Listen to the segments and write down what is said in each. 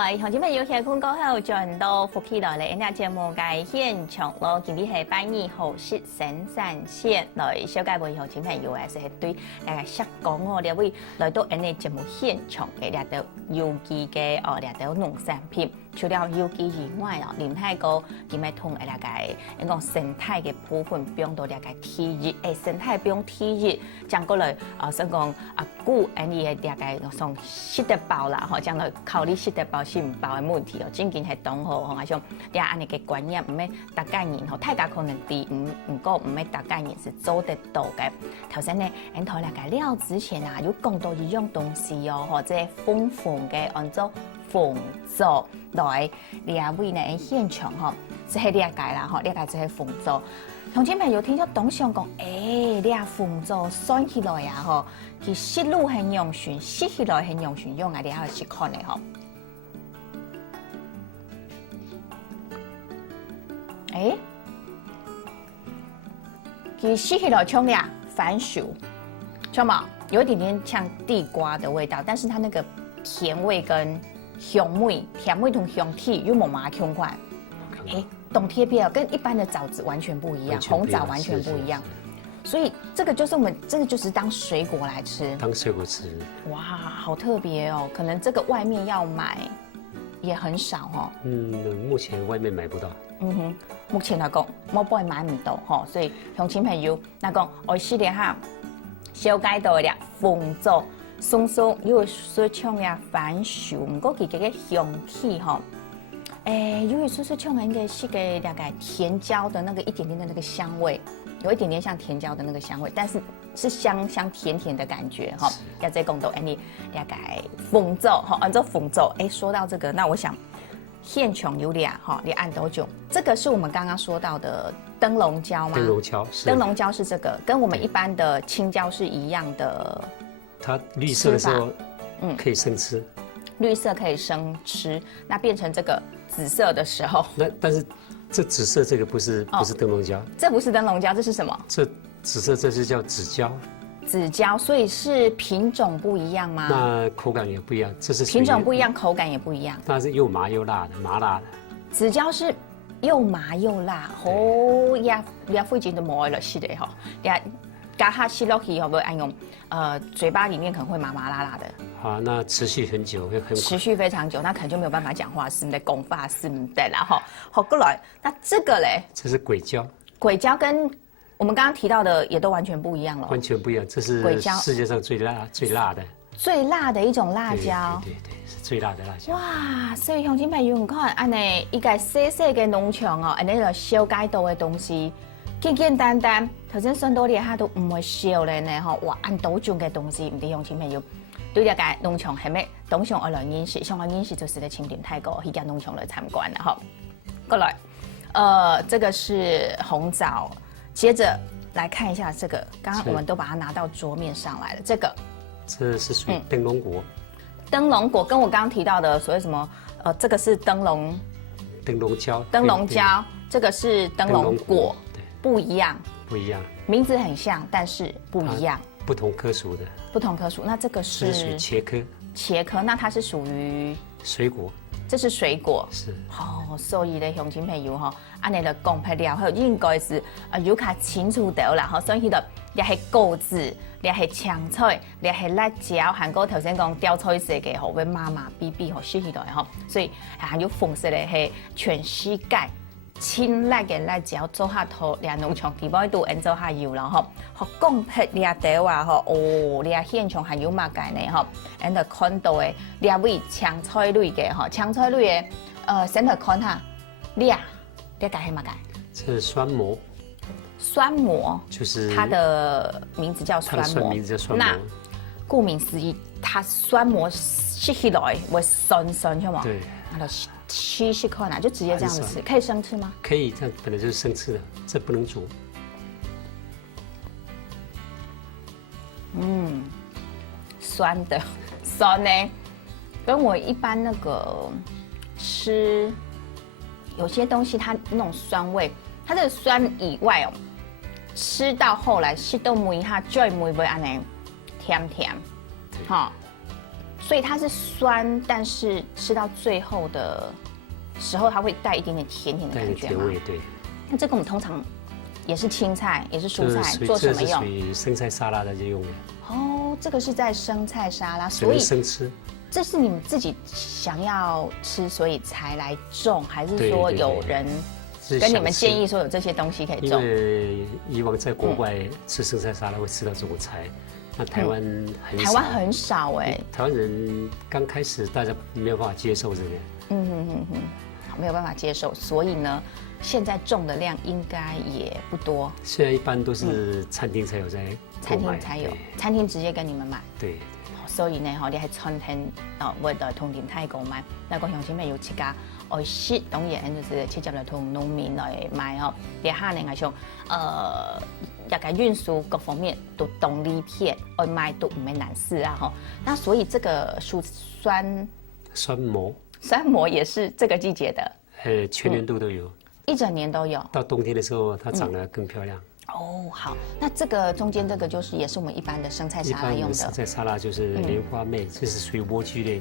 来，乡亲朋友，下困过後轉到福氣來咧，呢節目嘅現場咯，今日係8月後是生產線來小解為鄉親朋友，係對大家識講哦，兩位來到呢節目現場嘅兩道有機嘅兩道農產品，除了有機以外哦，林太哥今日同大家講生態嘅部分，不用到大家體熱，生態不用體熱，將過來想講古呢嘅大家從食得飽啦，吼，將來考慮食得飽是唔飽嘅問題哦，真正係當好吼，我想啲安尼嘅觀念唔係大家人吼，大家可能低，唔過唔係大家人是做得到嘅。頭先呢，喺台大家聊之前啊，有講到一樣東西哦，或者豐富嘅按照鳳座來，兩位呢喺現場吼，即係了解啦，吼，了解即係鳳座。鄉親朋友聽咗董上講，你鳳座算起來啊，吼，佢食路很用順，食起來很用順，用啊，你係去看嘅吼。佢食起來像倆番薯，知道嗎？有一點點像地瓜的味道，但是它那個甜味跟香味，甜味同香氣又冇麻香款，懂贴片跟一般的枣子完全不一样，紅枣完全不一样，所以这个就是我们真的就是当水果来吃，当水果吃。哇，好特别哦！可能这个外面要买也很少哦。目前外面买不到。目前来讲，我不会买唔到吼，所以鄉親朋友，那講我試咧哈，小解到咧鳳座松松，有說唱咧番薯，唔過佢嘅香氣吼。有說唱的應該是個大概甜椒的那個一點點的那個香味，有一點點像甜椒的那個香味，但是是香甜甜的感覺哈。要再講到你大概鳳座哈，按照鳳座，說到這個，那我想現場有倆哈，你按多久？這個是我們剛剛說到的燈籠椒嗎？燈籠椒是。燈籠椒是這個，跟我們一般的青椒是一樣的。它綠色的時候，可以生吃。綠色可以生吃，那變成這個紫色的時候，但是這紫色這個不是燈籠椒，這不是燈籠椒，這是什麼？這紫色這是叫紫椒。紫椒，所以是品種不一樣嗎？那口感也不一樣，這是品種不一樣，口感也不一樣。它是又麻又辣的，麻辣的。紫椒是又麻又辣，哦呀，附近都冇了，是的哈，呀，加下吸落去，会不会按用？嘴巴裡面可能會麻麻辣辣的。好，那持續很久，會很持續非常久，那可能就沒有辦法講話，是唔得講法，是唔得啦哈。好過來，那這個嘞？這是鬼椒。鬼椒跟我們剛剛提到的也都完全不一樣了。完全不一樣，這是世界上最辣的。最辣的一種辣椒。對，是最辣的辣椒。哇，所以鄉親朋友唔看，安尼一個細細嘅農場哦，安尼個小街道嘅東西，簡簡單單，頭先算到啲下都唔會少咧呢吼。哇，按多種嘅東西，唔啲鄉親朋友。對了解農場係咩？董上愛來認識，上來認識就是在清點泰國去間農場來參觀了哈。過來，這個是紅棗，接着來看一下這個，剛剛我們都把它拿到桌面上來了。這個，這是屬於燈籠果。燈籠果跟我剛剛提到的所謂什麼，這個是燈籠椒，燈籠椒，這個是燈籠果，不一樣，不一樣，名字很像，但是不一樣。不同科屬的，不同科屬，那這個是屬於茄科。茄科，那它是屬於水果。這是水果。是。哦，所以咧，鄉親朋友吼，按你嚟講拍了後，應該是有較清楚到啦，吼，所以就也係果子，也係青菜，也係辣椒，韓國頭先講吊菜色嘅吼，會麻麻嗶嗶吼，燒起來吼，所以還有豐盛嘅係全世界。清辣嘅辣椒做下頭，連農場基本都按做下油啦吼，學講拍掠到啊吼，哦，掠現場還有乜嘅呢吼，按度看到嘅掠位青菜類嘅吼，青菜類嘅，先嚟看下掠解係乜嘅？這是酸蘑。酸蘑就是它的名字叫酸蘑。名字叫酸蘑。那顧名思義，它酸蘑食起來會酸酸，係嘛？對。那就吃看啊，就直接這樣子吃，可以生吃嗎？可以，這本來就是生吃的，這不能煮。酸的，酸呢，跟我一般那個吃有些東西，它那種酸味，它這個酸以外哦，吃到後來食到梅下最梅會安尼甜甜，哈。所以它是酸，但是吃到最后的时候，它会带一点点甜甜的感觉吗？甜味，对。那这个我们通常也是青菜，也是蔬菜，做什么用？属于生菜沙拉的就用的。哦，这个是在生菜沙拉，所以生吃。这是你们自己想要吃，所以才来种，还是说有人跟你们建议说有这些东西可以种？因为以往在国外吃生菜沙拉会吃到这种菜，那台湾很少。台湾很少哎。台湾人刚开始大家没有办法接受这个。没有办法接受，所以呢，现在种的量应该也不多。现在一般都是餐厅才有在餐厅才有，餐厅直接跟你们买。对。所以呢，你喺餐厅會來同店太購買，那個鄉親們有自家愛惜，當然就是直接來同農民來買哦。第下呢，係像大概運輸各方面都動力片，愛買都唔係難事啊哈。那所以這個酸蘑也是這個季節的，全年度都有，一整年都有。到冬天的時候，它長得更漂亮。哦，好，那這個中間這個就是也是我們一般的生菜沙拉用的。生菜沙拉就是蓮花妹，這是屬於萵苣類。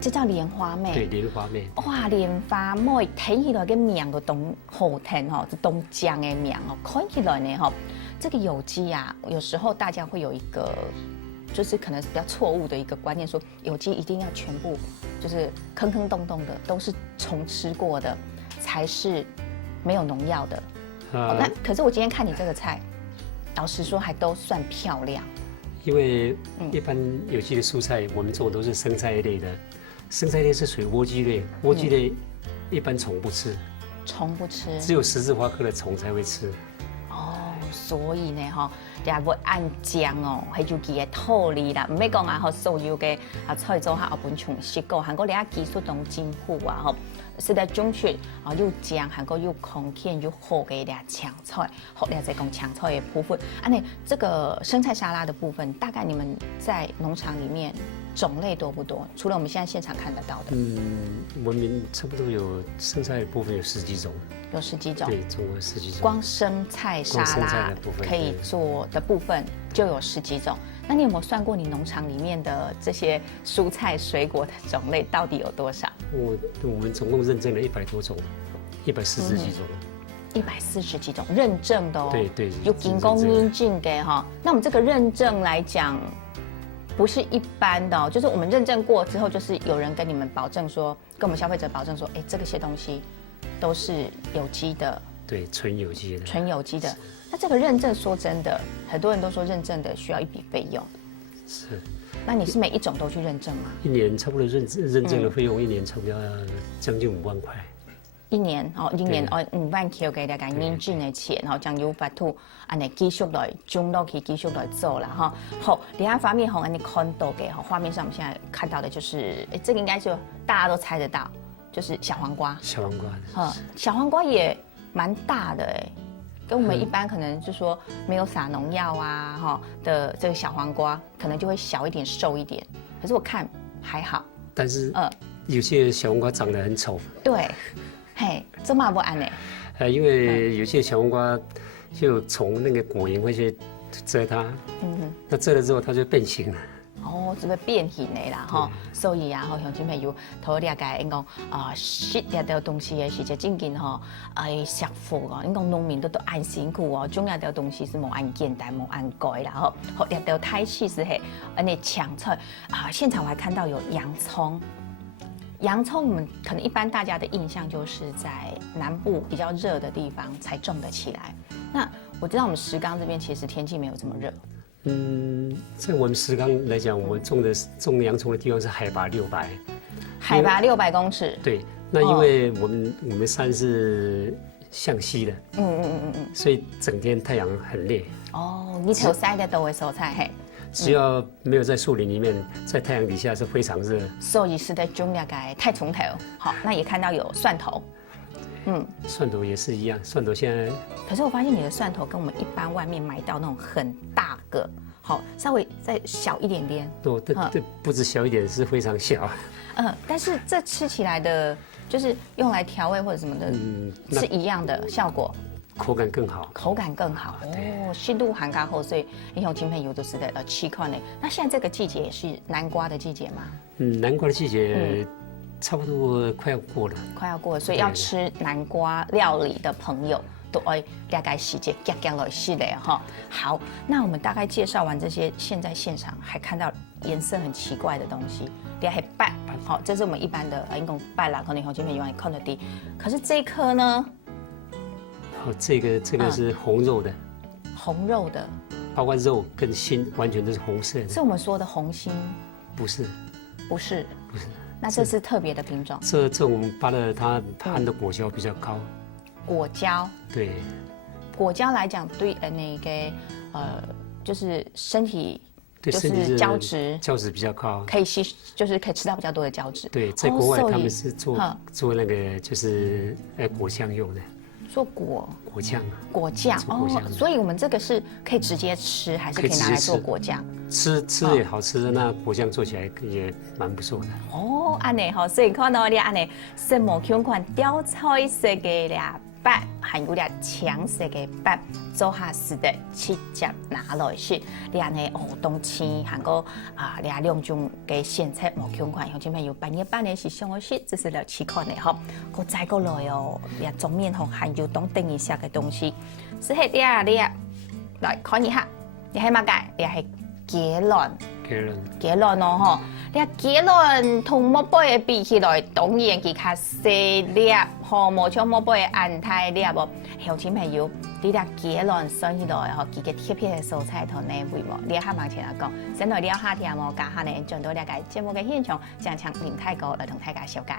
這叫蓮花妹。對，蓮花妹。哇，蓮花妹睇起來嘅名都東好聽哦，就東江嘅名哦，看起來呢哈，這個有機啊，有時候大家會有一個，就是可能是比較錯誤的一個觀念，說有機一定要全部就是坑坑洞洞的，都是蟲吃過的，才是沒有農藥的。那可是我今天看你這個菜，老實說還都算漂亮。因為一般有機的蔬菜，我們種的都是生菜類的，生菜類是屬於萵苣類，萵苣類一般蟲不吃，蟲不吃，只有十字花科的蟲才會吃。哦，所以呢，哈，也要按醬哦，係要記嘅道理啦。唔係講啊，所有嘅菜做下本從食過，韓國你啊技術同進步啊，吼。是在中學又醬，韓國又空片又好嘅倆青菜，好倆在講青菜嘅部分。這個生菜沙拉的部分，大概你們在農場裡面種類多不多？除了我們現在現場看得到的，我們差不多有生菜的部分有10幾種，有10幾種，對，總共10幾種。光生菜沙拉可以做的部分就有10幾種。那你有沒有算過你農場裡面的這些蔬菜水果的種類到底有多少？我們總共認證了100多種，140幾種，140幾種認證的哦。對，有經過認證嘅哈。那我們這個認證來講，不是一般的哦，就是我們認證過之後，就是有人跟你們保證說，跟我們消費者保證說，哎，這些東西都是有機的。對，純有機的。純有機的。那這個認證，說真的，很多人都說認證的需要一筆費用。是。那你是每一種都去認證嗎？一年差不多認證的費用，一年差不多將近5萬塊。一年5萬塊嘅大概認證的錢，將有法度繼續來種落去，繼續來做啦哈。好，另外一方面你看到嘅畫面上，我們現在看到的就是，這個應該就大家都猜得到，就是小黃瓜。小黃瓜。小黃瓜也蠻大的哎。跟我們一般可能就說沒有撒農藥啊的這個小黃瓜，可能就會小一點、瘦一點。可是我看還好。但是有些小黃瓜長得很醜。對，嘿，這麼不安呢？因為有些小黃瓜就從那個果蠅會去蟄它，那蟄了之後它就變形了。哦，就要變形的啦，吼，所以啊，鄉親朋友，頭了解應講食一條東西嘅時節正經吼，食貨哦，應講農民都按辛苦哦，種一條東西是冇按簡單冇按改啦，吼，好一條太細是係，那搶菜啊，現場我還看到有洋蔥，洋蔥我們可能一般大家的印象就是在南部比較熱的地方才種得起來，那我知道我們石岡這邊其實天氣沒有這麼熱。在我們石岡來講，我們種洋蔥的地方是海拔600，海拔600公尺。對，那因為我們山是向西的，所以整天太陽很烈。哦，你頭曬的都會蔬菜嘿。只要沒有在樹林裡面，在太陽底下是非常熱。所以是在種那個太蔥頭。好，那也看到有蒜頭。蒜頭也是一樣，蒜頭現在。可是我發現你的蒜頭跟我們一般外面買到那種很大個，好，稍微再小一點點。對，不止小一點，是非常小。但是這吃起來的，就是用來調味或者什麼的，是一樣的效果。口感更好。口感更好哦，湿度含加好，所以英雄亲朋友都是的吃看的。那现在这个季节也是南瓜的季节吗？南瓜的季节差不多快要过了，快要过了，所以要吃南瓜料理的朋友都会大概时间夹夹了是的哈。好，那我们大概介绍完这些，现在现场还看到颜色很奇怪的东西，底下还拜，好，这是我们一般的英雄拜啦，可能英雄亲朋友也看得到。可是这一颗呢？这个是红肉的，红肉的，包括肉跟心完全都是红色的。是我们说的红心？不是，不是，不是。那这是特别的品种。这我们拔了它含的果胶比较高。果胶。对。果胶来讲，对那个就是身体。就是胶质比较高，可以就是可以吃到比较多的胶质。对，在国外他们是做那个就是果酱用的。做果酱，果酱哦，所以我们这个是可以直接吃，还是可以拿来做果酱？吃也好吃，那果酱做起来也蛮不错的。哦，安尼好，所以看到你安尼什么款款雕彩色的俩板，还有俩强色的板，做下式的直接拿来吃。俩呢哦，冬青还有俩两种嘅咸菜毛款款，乡亲朋友半夜半夜是上好吃，这是来吃看的哈。个再过来哦，俩中面吼还有当等一下嘅东西，是迄啲你来看一下，你系乜解？你系茄卵。茄卵哦吼，你茄卵同木贝比起来，当然佢较细粒，吼无像木贝按太粒无。乡亲朋友，你俩茄卵选起来吼，佢嘅特别嘅蔬菜同内味无？你下目前来讲，先来了下听无？家下呢，转到了解节目嘅现场，将请林太哥来同大家小解。